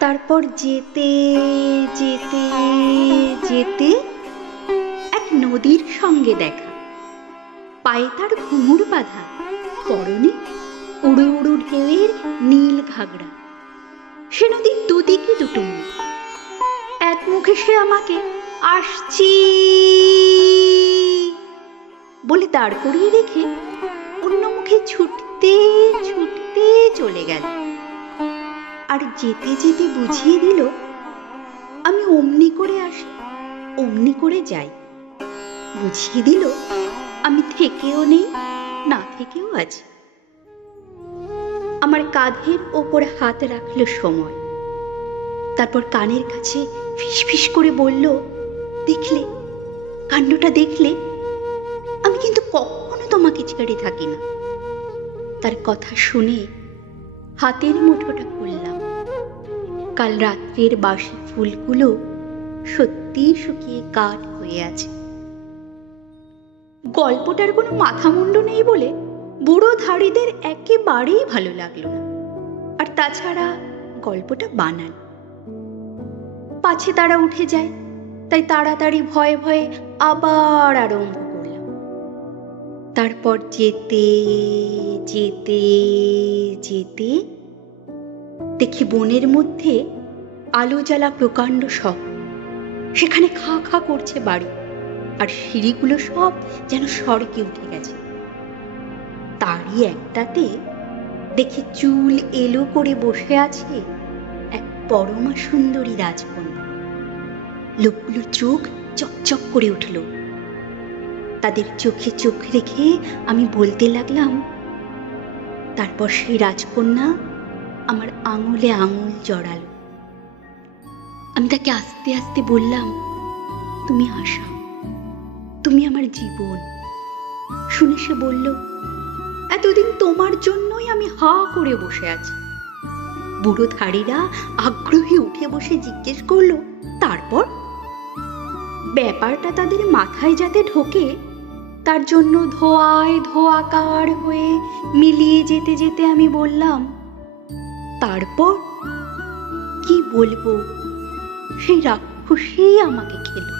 তারপর যেতে যেতে যেতে এক নদীর সঙ্গে দেখা, পায়ে তার ঘুঙুর বাঁধা, পরনে উড়ু উড়ু ঢেউয়ের নীল ঘাগড়া। সে নদীর দুদিকে দুটো মুখ, এক মুখে সে আমাকে আসছি বলে দাঁড় করিয়ে রেখে অন্য মুখে ছুটতে ছুটতে চলে গেল। আর যেতে যেতে বুঝিয়ে দিল আমি অমনি করে আসি, অমনি করে যাই। বুঝিয়ে দিল আমি থেকেও নেই, না থেকেও আছি। আমার কাঁধের ওপর হাত রাখলো সময়, তারপর কানের কাছে ফিসফিস করে বলল, দেখলে, কাণ্ডটা দেখলে, আমি কিন্তু কখনো তোমাকে ছেড়ে থাকি না। তার কথা শুনে হাতের মুঠোটা খুললাম। কাল রাত্রের বাসি ফুলগুলো সত্যি শুকিয়ে কাঠ হয়ে আছে। গল্পটার কোনো মাথা মুন্ডু নেই বলে বুড়ো ধাড়িদের একেবারেই ভালো লাগলো না। আর তাছাড়া গল্পটা বানান, পাছে তারা উঠে যায়, তাই তাড়াতাড়ি ভয়ে ভয়ে আবার আরম্ভ করলাম। তারপর যেতে যেতে যেতে দেখি বনের মধ্যে আলো জ্বালা প্রকাণ্ড শহর। সেখানে খা খা করছে বাড়ি, আর সিঁড়িগুলো সব যেন স্বর্গে উঠে গেছে। তারই একটাতে দেখি চুল এলো করে বসে আছে এক পরমা সুন্দরী রাজকন্যা। লোকগুলোর চোখ চকচক করে উঠল। তাদের চোখে চোখ রেখে আমি বলতে লাগলাম। তারপর সেই রাজকন্যা আমার আঙুলে আঙুল জড়ালো। আমি তাকে আস্তে আস্তে বললাম, তুমি আশা, তুমি আমার জীবন। শুনে সে বলল, এতদিন তোমার জন্যই আমি হা করে বসে আছি। বুড়ো ধাড়িরা আগ্রহী উঠে বসে জিজ্ঞেস করলো, তারপর? ব্যাপারটা তাদের মাথায় যাতে ঢোকে তার জন্য ধোয়ায় ধোয়াকার হয়ে মিলিয়ে যেতে যেতে আমি বললাম, তারপর কি বলবো, সেই রাক্ষসী আমাকে খেলো।